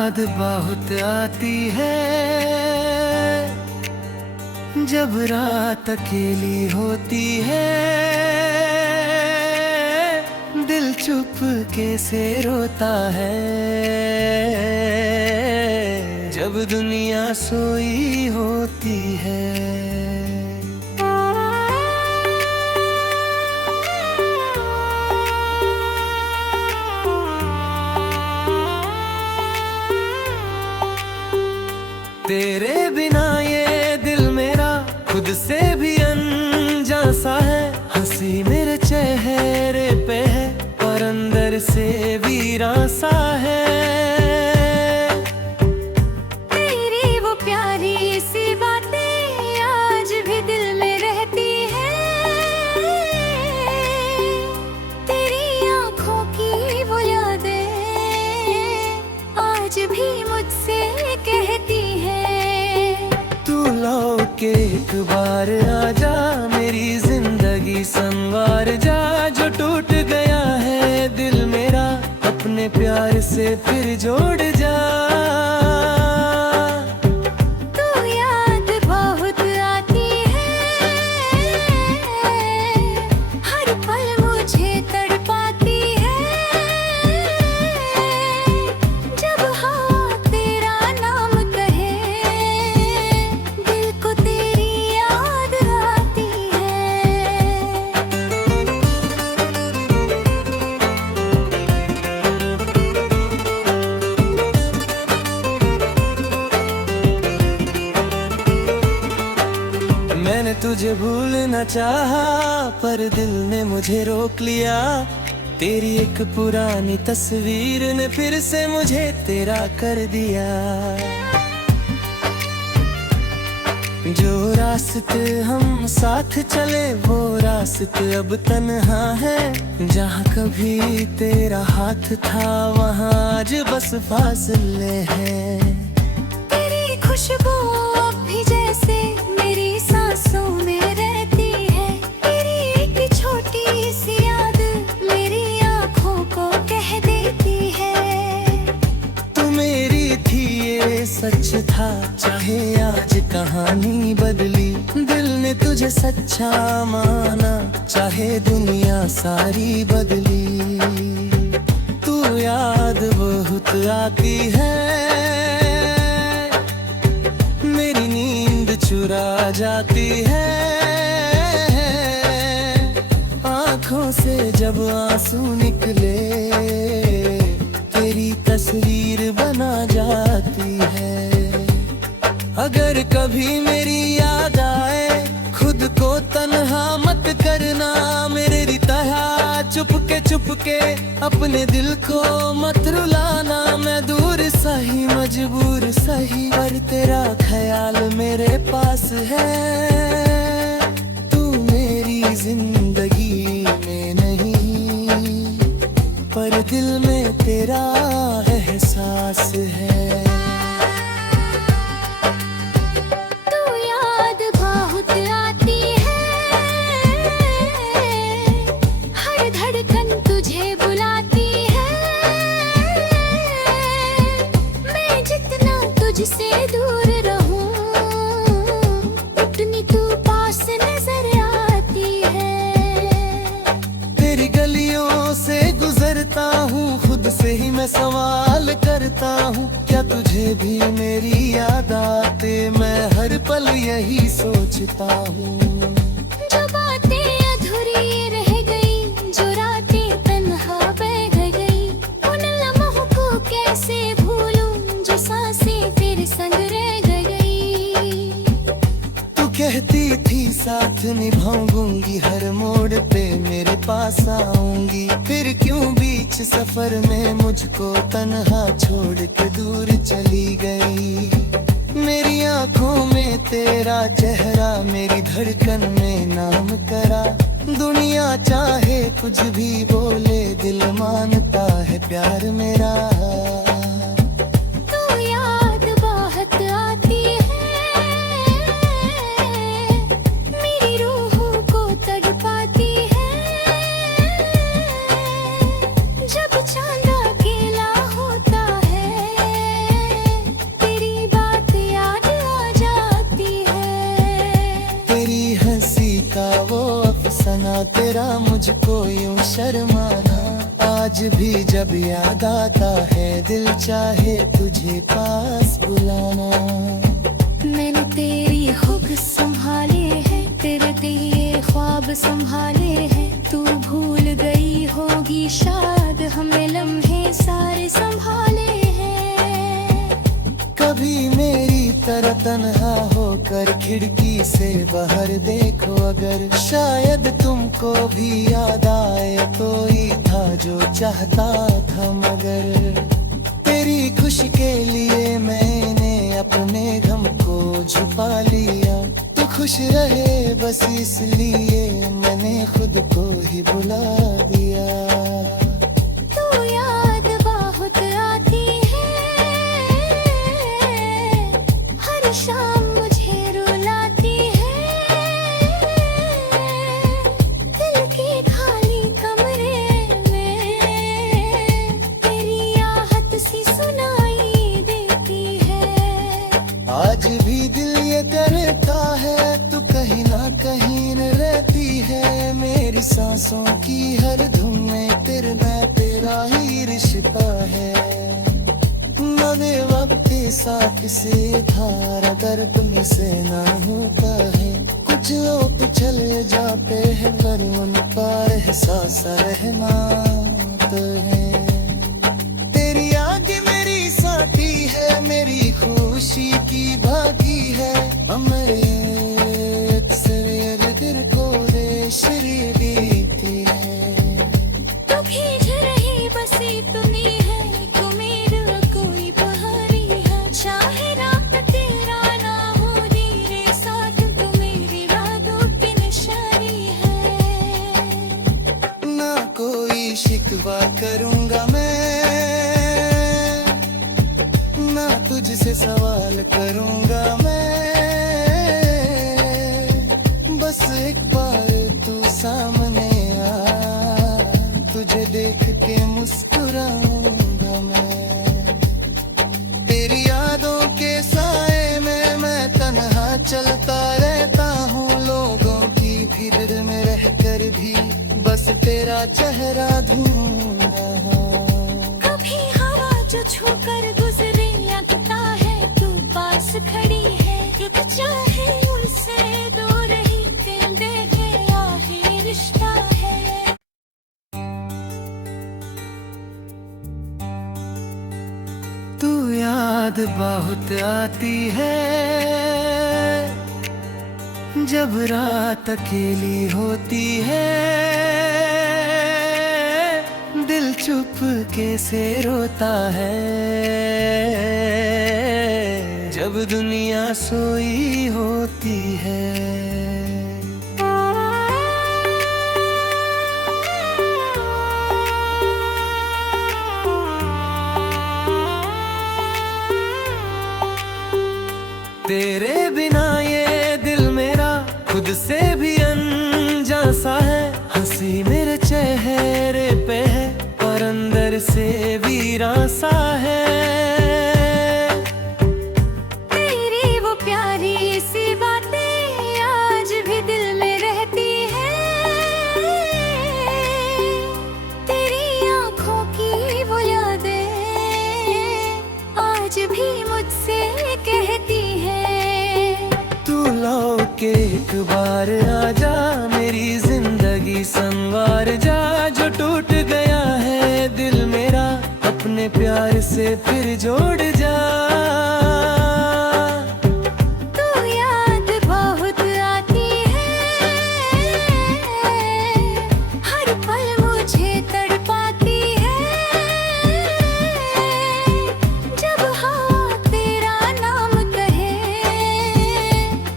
याद बहुत आती है जब रात अकेली होती है। दिल चुपके से रोता है जब दुनिया सोई होती है। तेरे बिना ये दिल मेरा खुद से भी अनजान सा है। हंसी मेरे चेहरे पे है और अंदर से वीरान सा है। तेरी वो प्यारी सी बातें आज भी दिल में रहती है। तेरी आँखों की वो यादें आज भी मुझसे कहती है। लौट के एक बार आजा, मेरी जिंदगी संवार जा। जो टूट गया है दिल मेरा अपने प्यार से फिर जोड़ जा। तू याद बहुत आती है, हर पल मुझे तड़पाती है। जब हवा तेरा नाम कहे मैंने तुझे भूलना चाहा पर दिल ने मुझे रोक लिया। तेरी एक पुरानी तस्वीर ने फिर से मुझे तेरा कर दिया। जो रास्ते हम साथ चले वो रास्ते अब तन्हा है। जहाँ कभी तेरा हाथ था वहाँ आज बस फासले हैं। तेरी खुशबू अब भी जैसे मेरी सांसों में रहती है। तेरी एक छोटी सी याद मेरी आँखों को कह देती है। तू मेरी थी ये सच था, चाहे आज कहानी बदली। दिल ने तुझे सच्चा माना, चाहे दुनिया सारी बदली। तू याद बहुत आती है, मेरी नींद चुरा जाती है। आँखों से जब आंसू निकले तेरी तस्वीर बना जाती है। अगर कभी मेरी याद आए खुद को तन्हा मत करना। मेरी तरह चुपके अपने दिल को मत रुलाना। मैं दूर सही मजबूर सही पर तेरा ख्याल मेरे पास है। तू मेरी जिंदगी में नहीं पर दिल में तेरा एहसास है। जिससे दूर रहूं उतनी तू पास नजर आती है। तेरी गलियों से गुजरता हूँ खुद से ही मैं सवाल करता हूँ। क्या तुझे भी मेरी याद आते? मैं हर पल यही सोचता हूँ। जो बातें अधूरी रह गई, जो रातें तन्हा बह गई, उन लम्हों को कैसे भूलूं जो सांसें तेरे संग रह गई। तू कहती थी साथ निभाऊंगी, हर मोड़ पे मेरे पास आऊंगी। फिर क्यों बीच सफर में मुझको तन्हा छोड़ के दूर चली गई। मेरी आंखों में तेरा चेहरा मेरी धड़कन में नाम करा। दुनिया चाहे कुछ भी बोले दिल मानता है प्यार मेरा। तू याद बहुत आती है, मेरी रूह को तड़पाती है। जब चांद अकेला होता है तेरा मुझको यूं शर्माना। आज भी जब याद आता है दिल चाहे तुझे पास बुलाना। मैंने तेरी हुक संभाले हैं, तेरे दिए ख्वाब संभाले हैं। तू भूल गई होगी शायद हमें लम्हे सारे संभाले हैं। कभी मेरी तरह तन्हा होकर खिड़की से बाहर देखो अगर, शायद तुमको भी याद आए कोई था जो चाहता था मगर। तेरी खुशी के लिए मैंने अपने गम को छुपा लिया। तू खुश रहे बस इसलिए मैंने खुद को ही बुला दिया। तू याद बहुत आती है, हर शाम मुझे रुलाती है। दिल के खाली कमरे में तेरी आहट सी सुनाई देती है। आज भी दिल ये करता है तू कहीं ना कहीं न रहती है। मेरी सांसों की हर धुन में तेरे मैं तेरा ही रिश्ता है। नवे वक्त साथ से धारा दर्द में से ना होता है। कुछ लोग चले जाते हैं पर उनका एहसास रहना तो है। तेरी आगे मेरी साथी है, मेरी खुशी की भागी है। अमृत सवेरे दिल को रेशरी बीती है। तू भीज रही बसी तुम्ही है, तू मेरा कोई बहारी है। चाहे रात तेरा ना हो तेरे साथ, तू मेरी रातों की निशानी है। ना कोई शिकवा करूंगा मैं, ना तुझसे सवाल करूंगा मैं। बस एक बार तू सामने आ, तुझे देख के मुस्कुराऊंगा मैं। तेरी यादों के साए में मैं तन्हा चलता रहता हूँ। लोगों की भीड़ में रहकर भी बस तेरा चेहरा ढूंढ रहा हूँ। कभी हवा जो छूकर गुजरे लगता है तू पास खड़ी है। रुक चाहे उनसे दूर ही दिल देखे आखिरी रिश्ता है। तू याद बहुत आती है जब रात अकेली होती है। दिल चुप कैसे रोता है जब दुनिया सोई होती है। तेरे बिना ये दिल मेरा खुद से भी अनजान सा है। हंसी मेरे चेहरे पे है और अंदर से वीरान सा है। तेरी वो प्यारी सी बातें आज भी दिल में रहती है। तेरी आंखों की वो यादें आज भी मुझसे कहती है। तू लौट के एक बार आजा, मेरी जिंदगी संवार जा। जो टूट गया है दिल मेरा अपने प्यार से फिर जोड़ जा। तू याद बहुत आती है, हर पल मुझे तड़पाती है। जब हवा तेरा नाम कहे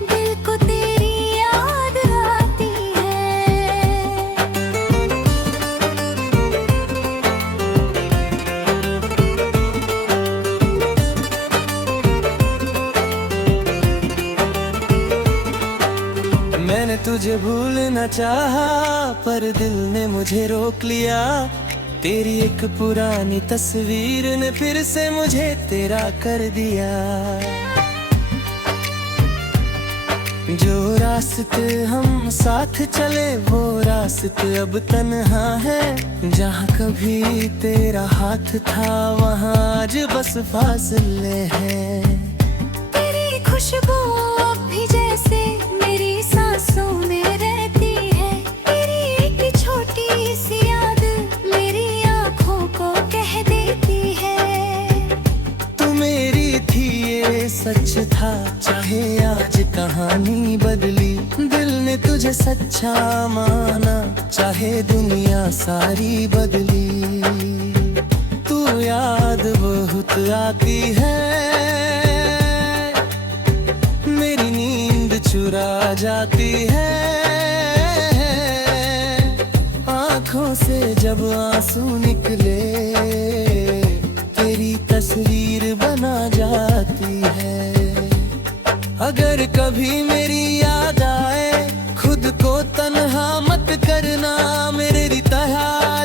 दिल को तेरी याद आती है। मैंने तुझे भूलना चाहा पर दिल ने मुझे रोक लिया। तेरी एक पुरानी तस्वीर ने फिर से मुझे तेरा कर दिया। जो रास्ते हम साथ चले वो रास्ते अब तन्हा है। जहाँ कभी तेरा हाथ था वहाँ आज बस फासले हैं। तेरी खुशबू अब भी जैसे मेरी सांसों में रहती है। तेरी एक छोटी सी याद मेरी आँखों को कह देती है। तू मेरी थी ये सच था, चाहे आज कहानी बदली। दिल ने तुझे सच्चा माना, चाहे दुनिया सारी बदली। तू याद बहुत आती है, मेरी नींद चुरा जाती है। आँखों से जब आंसू निकले तेरी तस्वीर बना जाती है। अगर कभी मेरी याद आए खुद को तन्हा मत करना। मेरी तरह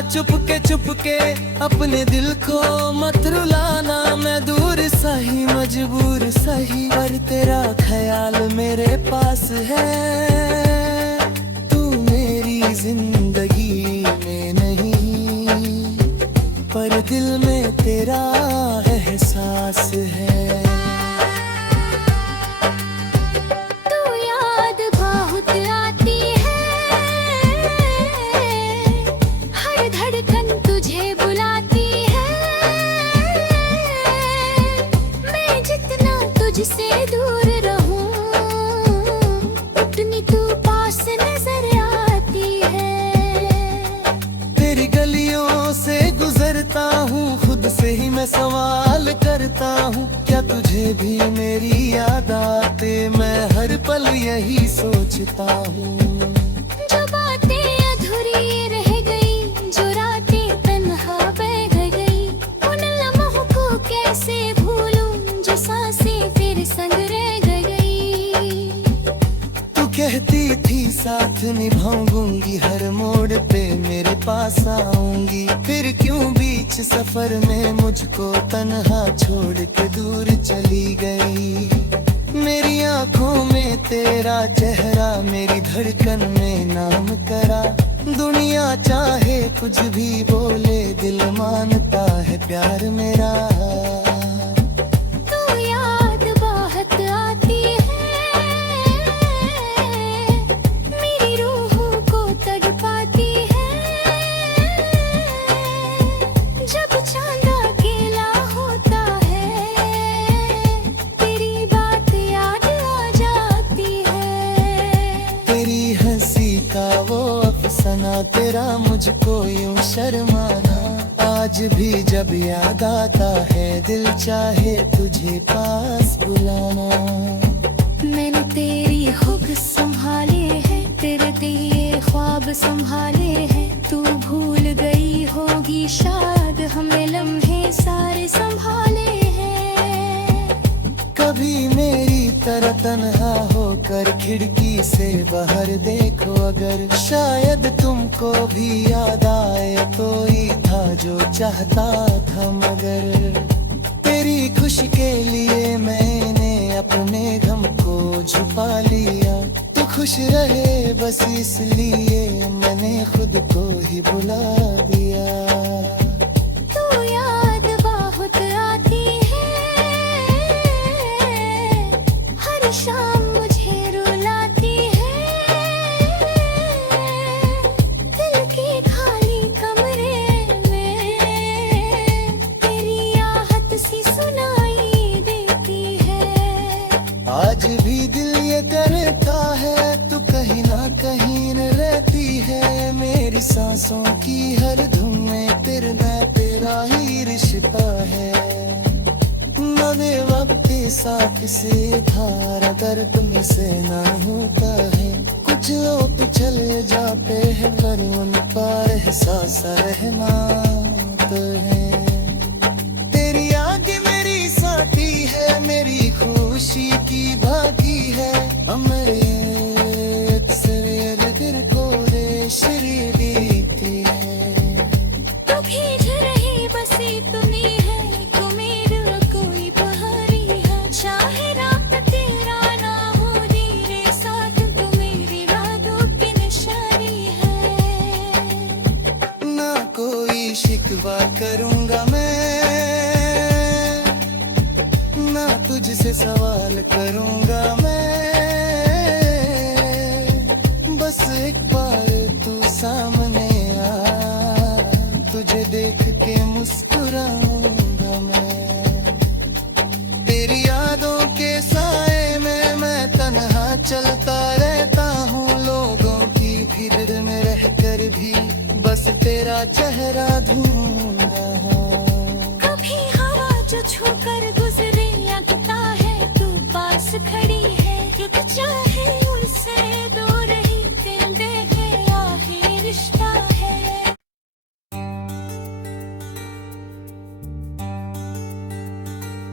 चुपके अपने दिल को मत रुलाना। मैं दूर सही मजबूर सही पर तेरा ख्याल मेरे पास है। तू मेरी जिंदगी में नहीं पर दिल में तेरा एहसास है। जिससे दूर रहूं उतनी तू पास नजर आती है। तेरी गलियों से गुजरता हूँ खुद से ही मैं सवाल करता हूँ। क्या तुझे भी मेरी याद आते? मैं हर पल यही सोचता हूँ। जो बातें अधूरी रह गई, जो रातें तन्हा बह गई, उन लम्हों को कैसे भूलूं जो सांसें तेरे संग रह गई। तू कहती थी साथ निभाऊंगी, हर मोड़ पे मेरे पास आऊंगी। फिर क्यों बीच सफर में मुझको तन्हा छोड़ के दूर चली गई। मेरी आंखों में तेरा चेहरा, मेरी धड़कन में नाम करा। दुनिया चाहे कुछ भी बोले, दिल मानता है प्यार मेरा। तू याद बहुत आती है, मेरी रूह को तड़पाती है। जब चांद अकेला होता है तेरी बात याद आ जाती है। तेरी हंसी का वो अफसाना, तेरा मुझको यूं शर्माना। आज भी जब याद आता है दिल चाहे तुझे पास बुलाना। मैंने तेरी हुब संभाले हैं, तेरे दिए ख्वाब संभाले हैं। तू भूल गई होगी शायद हमें लम्हे सारे संभाले हैं। कभी मेरी तरह तन्हा होकर खिड़की से बाहर देखो अगर। शायद तुमको भी याद आए, तो ही था जो चाहता था मगर। तेरी खुशी के लिए मैंने अपने गम को छुपा लिया। तू खुश रहे बस इसलिए मैंने खुद को ही बुला दिया। तू याद बहुत आती है, हर शाम मुझे रुलाती है। दिल के खाली कमरे में तेरी आहट सी सुनाई देती है। आज भी दिल ये करता है तू कहीं ना कहीं न रहती है। मेरी सांसों की हर धुन में तेरे मैं तेरा ही रिश्ता है। नवे वक्त साथ से धारा दर्द में से ना होता है। कुछ लोग चले जाते हैं पर उनका एहसास रहना तो है। तेरी आगे मेरी साथी है, मेरी खुशी की भागी है। अमृत सवेरे दिल को श्री देती है। तू भीज रही बसी तुम्ही है, तू मेरा कोई पहाड़ी है। चाहे रात तेरा ना हो धीरे सा एक बार करूंगा मैं, ना तुझसे सवाल करूंगा मैं, बस एक बार तू सामने आ, तुझे देख के मुस्कुराऊंगा मैं। तेरी यादों के साए में मैं तन्हा चलता रहता हूँ, लोगों की भीड़ में रहकर भी बस तेरा चेहरा ढूंढ रहा हूँ। कभी हवा जो छूकर गुजरे लगता है तू पास खड़ी है, रुक चाहे उनसे दूर ही दिल देखे आखिरी रिश्ता है।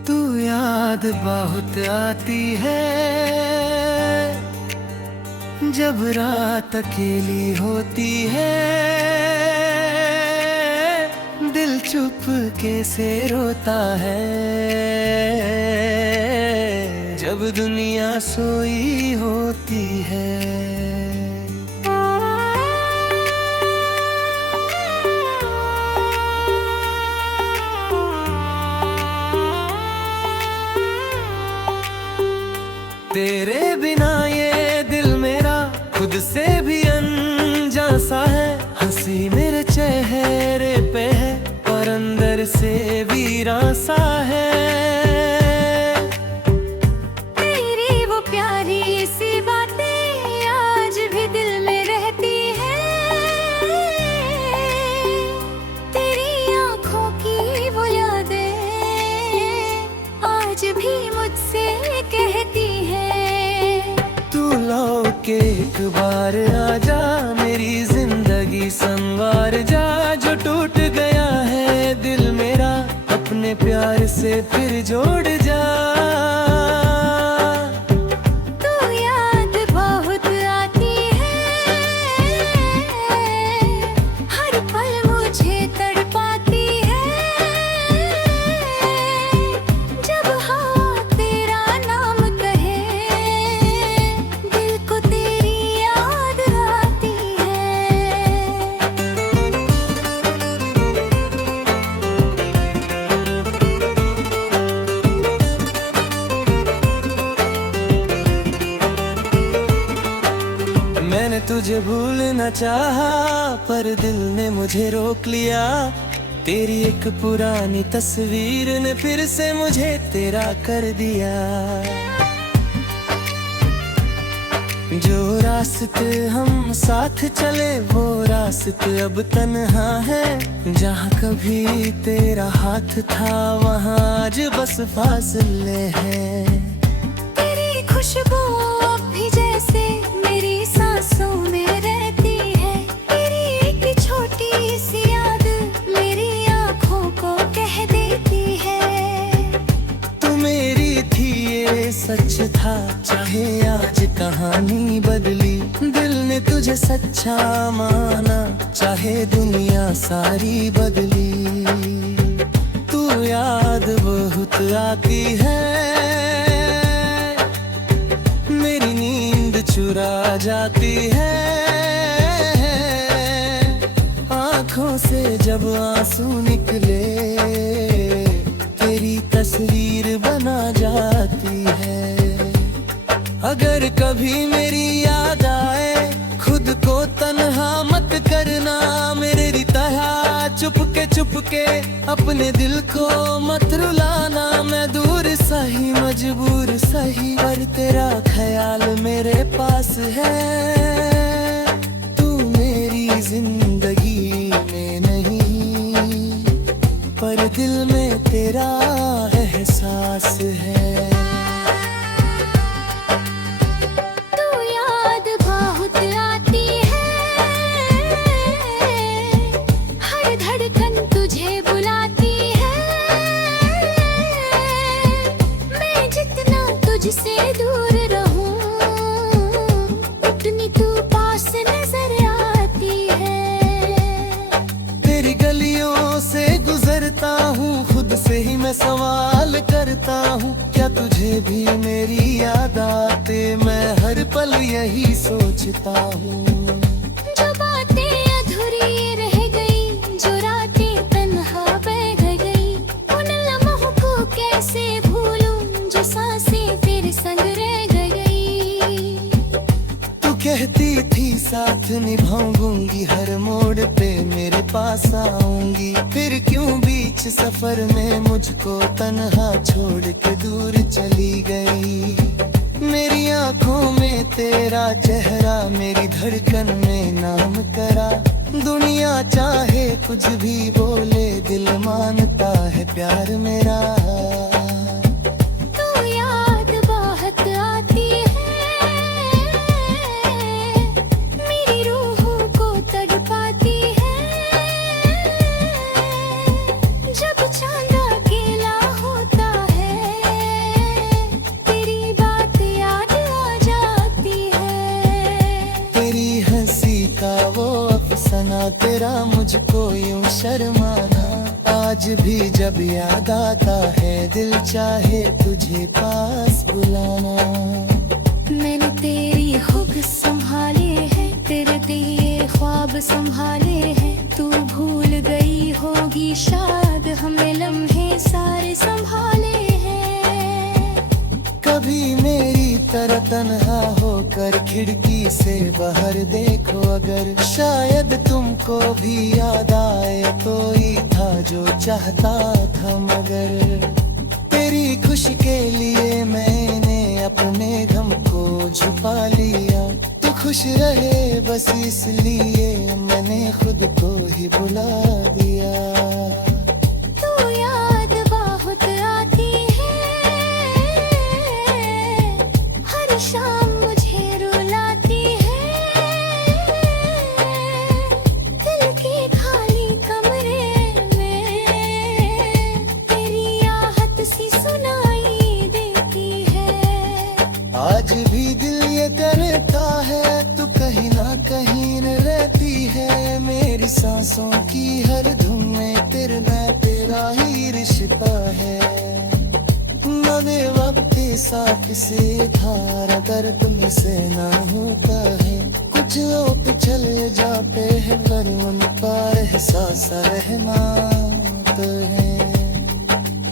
तू याद बहुत आती है जब रात अकेली होती है, दिल चुपके से रोता है जब दुनिया सोई होती है। तेरे बिना ये दिल मेरा खुद से भी अनजान सा है, हंसी मेरे चेहरे पे है और अंदर से वीरान सा है। तेरी वो प्यारी सी बातें आज भी दिल में रहती है, तेरी आंखों की वो यादें आज भी मुझसे कहती है। तू लौट के एक बार आजा, मेरी जिंदगी संवार जा, जो टूट गया है दिल मेरा अपने प्यार से फिर जोड़ जा। तू याद बहुत आती है, हर पल मुझे तड़पाती है, जब हवा तेरा नाम कहे दिल को तेरी याद आती है। मैंने तुझे भूलना चाहा पर दिल ने मुझे रोक लिया, तेरी एक पुरानी तस्वीर ने फिर से मुझे तेरा कर दिया। जो रास्ते हम साथ चले वो रास्ते अब तन्हा है, जहाँ कभी तेरा हाथ था वहाँ आज बस फासले हैं। तेरी खुशबू अब भी जैसे मेरी सांसों में रहती है, तेरी एक छोटी सी याद मेरी आंखों को कह देती है। तू मेरी थी ये सच था, चाहे आज कहानी बदली, दिल ने तुझे सच्चा माना चाहे दुनिया सारी बदली। तू याद बहुत आती है, मेरी नींद चुरा जाती है, आंखों से जब आंसू निकले तेरी तस्वीर बना जाती है। अगर कभी मेरी याद आए खुद को तन्हा मत करना, मेरी तरह चुपके अपने दिल को मत रुलाना। मैं दूर सही मजबूर सही पर तेरा ख्याल मेरे पास है, तू मेरी जिंदगी में नहीं पर दिल में तेरा एहसास है। तू याद बहुत आती है, हर धड़कन तुझे बुलाती है, मैं जितना तुझसे दूर रहूं उतनी तू पास नजर आती है। तेरी गलियों से गुजरता हूँ खुद से ही मैं सवाल करता हूँ, क्या तुझे भी मेरी याद आते, मैं हर पल यही सोचता हूँ। जो बातें अधूरी रह गई, जो रातें तन्हा मेरे पास आऊंगी। फिर क्यों बीच सफर में मुझको तन्हा छोड़ के दूर चली गई। मेरी आंखों में तेरा चेहरा, मेरी धड़कन में नाम करा। दुनिया चाहे कुछ भी बोले, दिल मानता है प्यार मेरा। तू याद बहुत आती है, मेरी रूह को तड़पाती है। जब चांद अकेला होता है, तेरी बात याद आ जाती है। तेरी हंसी का वो अफसाना, तेरा मुझको यूं शर्माना। आज भी जब याद आता है, दिल चाहे तुझे पास बुलाना। मैंने तेरी हुब संभाले हैं, तेरे दिए ख्वाब संभाले हैं। तू भूल गई होगी शायद, हमने लम्हे सारे संभाले हैं। कभी मेरी तरह तन्हा होकर खिड़की से बाहर देखो अगर, शायद तुमको भी याद आए। कोई था जो चाहता था मगर, तेरी खुशी के लिए मैंने अपने गम को छुपा लिया। तू खुश रहे बस इसलिए मैंने खुद को ही बुला दिया। तू याद बहुत आती है, हर शाम मुझे रुलाती है। दिल के खाली कमरे में तेरी आहट सी सुनाई देती है। आज भी दिल ये करता है, तू कहीं ना कहीं न रहती है। मेरी सांसों की हर धुन में तेरे मैं तेरा ही रिश्ता है। नवे वक्त साथ से धारा दर्द में से ना होता है। कुछ लोग चले जाते हैं पर उनका एहसास रहना तो है।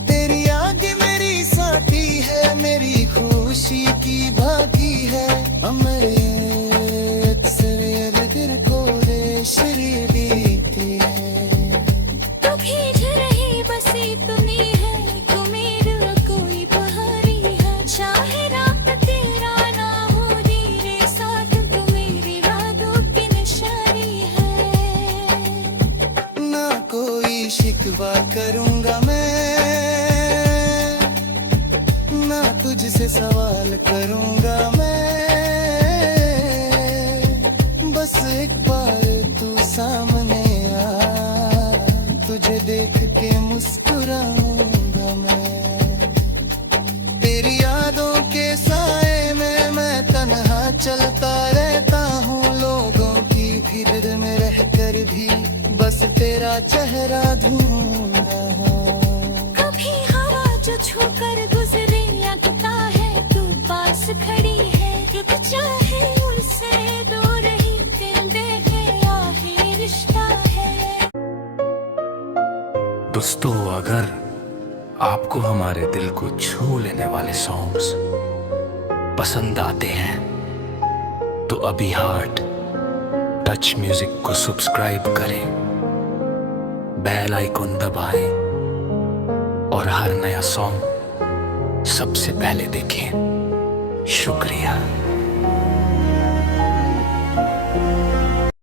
तेरी आगे मेरी साथी है, मेरी खुशी की बाकी है। अमृत सवेर दिल को रेशरी बीती है। तू भीज रही बसी तुम्ही है, तू मेरा कोई बहारी है। चाहे रात तेरा ना हो तेरे साथ, तू मेरी रातों की निशानी है। ना कोई शिकवा करूंगा मैं, ना तुझसे सवाल करूंगा मैं। बस एक बार तू सामने आ, तुझे देख के मुस्कुराऊंगा मैं। तेरी यादों के साए में मैं तन्हा चलता रहता हूँ। लोगों की भीड़ में रहकर भी बस तेरा चेहरा ढूंढता हूँ। कभी हवा जो छूकर गुजरे लगता है तू पास खड़ी है। रुक चाहे उनसे दूर ही दिल देखे आखिरी रिश्ता है। दोस्तों, अगर आपको हमारे दिल को छू लेने वाले सॉन्ग्स पसंद आते हैं तो अभी हार्ट टच म्यूजिक को सब्सक्राइब करें, बेल आइकॉन दबाएं और हर नया सॉन्ग सबसे पहले देखें। शुक्रिया।